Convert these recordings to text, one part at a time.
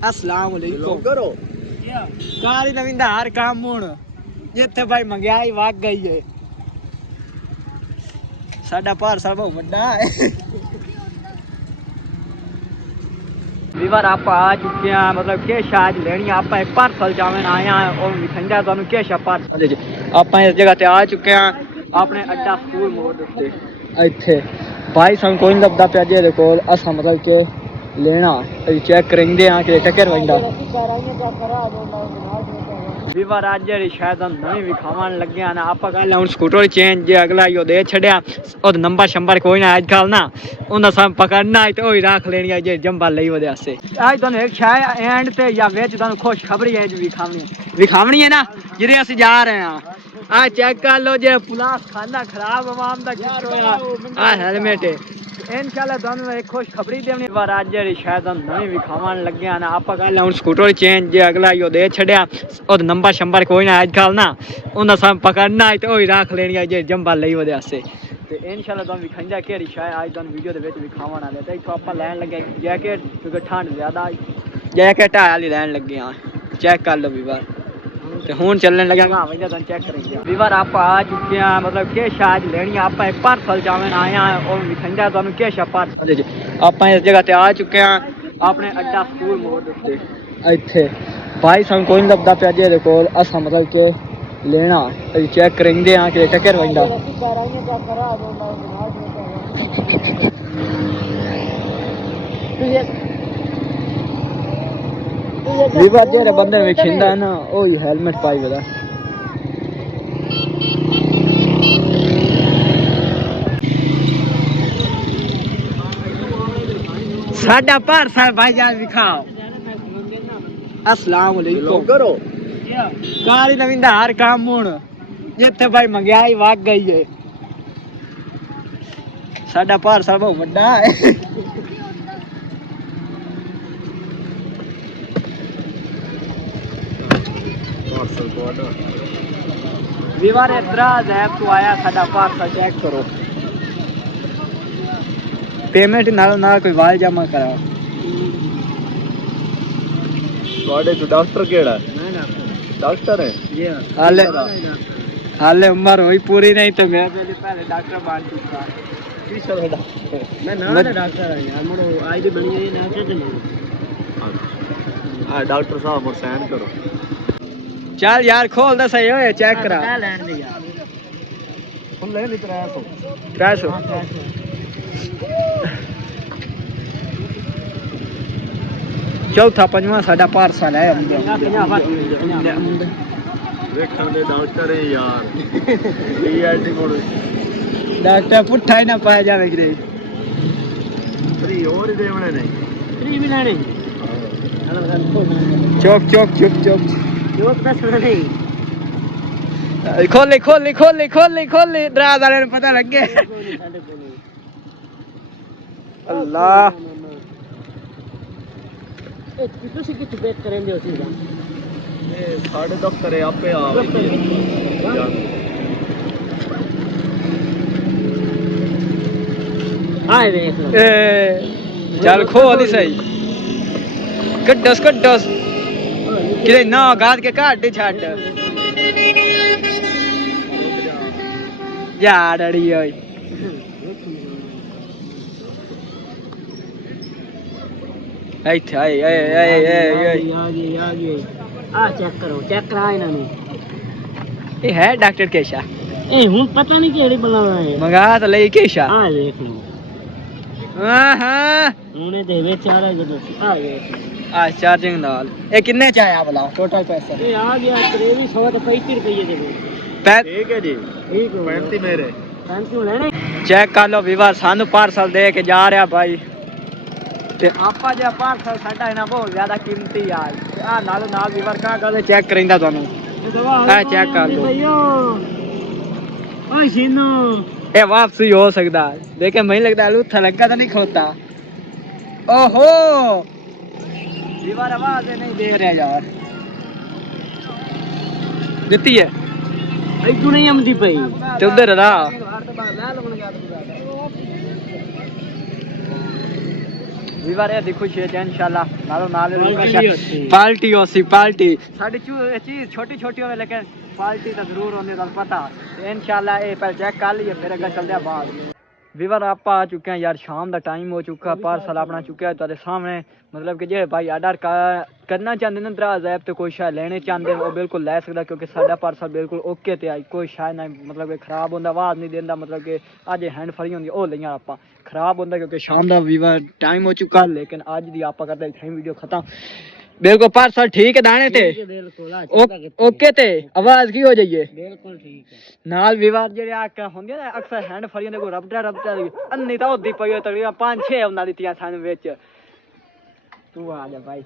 अस्सलाम वालेकुम करो काली नवीं दा हर काम हुण जिथे भाई महंगाई वग गई है साडा पार्सल बहुत वड्डा है वीवर आप आ चुके हैं मतलब के शायद लेनी आप एक पार्सल जावन आया और ठंडा तुहानू के शा पार्सल आप इस जगह ते आ चुके हैं अपने अड्डा स्कूल मोड़ उत्ते इत्थे भाई सन कोई नहीं लभदा पिया जेदे कोल असा मतलब के लेना चेक करेंगे हैं कि टक्कर वंदा वीवर आज जी शायद हम नवी विखावन लगे हैं आप गल हूँ स्कूटर चेंज जे अगला यो दे छड़िया और नंबर शंबर कोई ना अजकल ना उन्हें सब पकड़ना है तो वही रख लेनी है जे जंबा ली वो आज तुम एक शायद एंड ते या विच तुम खुश खबरी है विखावनी है ना जिधे असं जा रहे हैं आ चेक कर लो जे पुलास खाना खराब आवाम का आ हेलमेट इंशाल्लाह तुहानू एक खुश खबरी देनी बार आज जी शायद हम नवी विखावन लगे हैं आप गल हूँ स्कूटर चेंज जे अगला यो दे छड़िया और नंबर शंबर कोई ना अजकल ना उन्हें सब पकड़ना है तो वही रख लेनी है जे जंबा ली वो आज इंशाल्लाह तुम विखाइंदा कि शायद आज तुम वीडियो के विखावन वाले तो इतों आप लैन लगे जैकेट क्योंकि ठंड ज्यादा जैकेट वाली लैन लगे हाँ चेक कर लो वीवर तो हूँ चलने लगे तुम चेक करेंगे वीवर आप आ चुके हैं मतलब के शायद लेनी आप एक पार्सल जावन आया और विखाइंदा तुहानू के शा पार्सल आप इस जगह ते आ चुके हैं अपने अड्डा स्कूल मोड़ उत्ते इत्थे भाई सन कोई नहीं लभदा पिया जेदे कोल असा मतलब के लेना चेक करेंगे हैं कि टक्कर वंदा वीवर जेरे बंदे विखिंदा है ना ओ हेलमेट पाई वदा साडा पार्सल भाईजान दिखाओ अस्सलाम वालेकुम करो काली नवीं दा हर काम हुण जिथे भाई महंगाई वग गई है साडा पार्सल बहुत वड्डा है वीवर एतराज ऐप तो आया साडा पार्सल चेक करो पेमेंट ना कोई वाल जमा करा डॉक्टर केड़ा डॉक्टर है हाले हाले उम्र हुई पूरी नहीं तो मैं पहले डॉक्टर बन चुका मैं ना डॉक्टर है यार मोरो आईडी बनी है ना के हां डॉक्टर साहब मोर साइन करो चल यार खोल दे सही होए चेक करा लैंड दे यार फुल ले नहीं 300 चौथा पंजवा साडा पार्सल है देखण दे डॉक्टर है यार डीआईटी मोड़ डॉक्टर पुट्ठा ही ना पाया जावे रे फ्री और ही देवणे नहीं फ्री भी लेने चौक चौक चुप चुप चौक दस नहीं खोले खोले खोले खोले खोले दराज वाले ने पता लग गया अल्लाह ਤੁਸੀਂ ਕਿੱਥੇ ਬੈਕ ਕਰਦੇ ਹੋ ਸੀਗਾ ਇਹ ਸਾਡੇ ਦਫ਼ਤਰ ਹੈ ਆਪੇ ਆ ਆਏ ਵੇਖ ਲੋ ਚੱਲ ਖੋਲ ਹੀ ਸਹੀ ਕੱਢਸ ਕੱਢਸ ਕਿਰੇ ਨਾ ਗਾਦ ਕੇ ਕੱਢ ਛੱਡ ਯਾਰ ਅੜੀ ਓਏ ਇੱਥੇ ਆਏ ਆਏ ਆਏ ਆਏ ਆ ਚੈੱਕ ਕਰੋ ਚੈੱਕ ਕਰਾ ਇਹਨਾਂ ਨੂੰ ਇਹ ਹੈ ਡਾਕਟਰ ਕੇਸ਼ਾ ਇਹ ਹੁਣ ਪਤਾ ਨਹੀਂ ਕਿਹੜੀ ਬੁਲਾਵਾ ਹੈ ਮੰਗਾ ਤਾਂ ਲਈ ਕੇਸ਼ਾ ਆ ਦੇਖ ਲਓ ਹਾਂ ਉਹਨੇ ਦੇ ਵਿੱਚ ਆ ਰਿਹਾ ਜਦੋਂ ਆ ਵੇਖ ਆ ਚਾਰਜਿੰਗ ਨਾਲ ਇਹ ਕਿੰਨੇ ਚ ਆਇਆ ਬਲਾ ਟੋਟਲ ਪੈਸਾ ਇਹ ਆ ਗਿਆ ਤੇਰੇ ਵੀ 100 ਤੇ 35 ਰੁਪਏ ਦੇ ਠੀਕ ਹੈ ਜੀ ਠੀਕ 35 ਮੇਰੇ 35 ਲੈਣੇ ਚੈੱਕ ਕਰ ਲਓ ਵੀਵਰ ਸਾਨੂੰ ਪਾਰਸਲ ਦੇ ਕੇ ਜਾ ਰਿਹਾ ਭਾਈ ਤੇ ਆਪਾਂ ਜੇ ਪਾਰਸਲ ਸਾਡਾ ਇਹਨਾਂ ਬਹੁਤ ਜ਼ਿਆਦਾ ਕੀਮਤੀ ਆ ਆ ਨਾਲ ਨਾਲ ਵੀਵਰ ਕਾ ਗੱਲ ਚੈੱਕ ਕਰਿੰਦਾ ਤੁਹਾਨੂੰ ਆ ਚੈੱਕ ਕਰ ਲਓ ਓਏ ਸ਼ੀਨੂ ਇਹ ਵਾਪਸੀ ਹੋ ਸਕਦਾ देखे मैं लगता है लूथा लगा तो नहीं खोता ओहो दीवार आवाज नहीं दे रहे यार देती है इधर नहीं आमदी पई ते उधर ला ਵੀਵਰ ਇਹ ਦੇਖੋ ਛੇ ਚ इंशाल्लाह ਨਾਲੋਂ ਨਾਲ ਪਾਰਟੀ ਪਾਰਟੀ ਸਾਡੀ ਚੀਜ਼ ਛੋਟੀ ਛੋਟੀ ਹੋਵੇ ਲੇਕਿਨ ਪਾਰਟੀ ਤਾਂ ਜ਼ਰੂਰ ਹੋਣੀ ਤੁਹਾਨੂੰ ਪਤਾ ਤੇ इंशाल्लाह ਇਹ ਪਹਿਲੇ ਚੈੱਕ ਕਰ ਲਈਏ ਫਿਰ ਅੱਗੇ ਚੱਲਦੇ ਆ ਬਾਅਦ ਵੀਵਰ ਆਪਾਂ ਆ ਚੁੱਕੇ हैं यार शाम का टाइम हो चुका पार्सल अपना चुका है तेरे सामने मतलब कि जे भाई आर्डर करना चाहते हैं दराज ऐप तो कोई शायद लेने चाहते हैं वो बिल्कुल लै सकता क्योंकि साडा पार्सल बिल्कुल ओके ते आई कोई शायद नहीं मतलब कि खराब होंदा आवाज़ नहीं देंदा मतलब कि अज हैंड फ्री होंदी ओ लियां आपां खराब होंदा क्योंकि शाम का वीवर टाइम हो चुका लेकिन अज दी आपां करदे इत्थे वीडियो खत्म बिल्कुल पार्सल ठीक है दाने ते ओके ते आवाज की हो जाइए ਬਿਲਕੁਲ ਠੀਕ ਹੈ नाल विवाद जेडे आक होंदे ना अक्सर हैंड फरी दे को रबड़ा अन्नी ता होदी पई तकरीबन 5-6 उन्हां दित्तियां सन विच तू आ जा भाई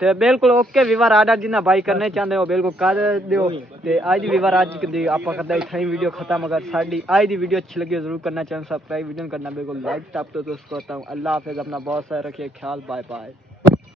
ते बिल्कुल ओके विवार आर्डर जिन्ना भाई करने चाहते हो बिल्कुल कर दियो ते आज दी विवार आज दी आपा करदा इत्थे ही वीडियो खत्म अगर साडी आज दी वीडियो अच्छी लगी जरूर करना चैनल सब्सक्राइब वीडियो करना बिल्कुल लाइक टैप तो उसको करता हूं अल्लाह हाफिज अपना बहुत सारा रखिए ख्याल बाय बाय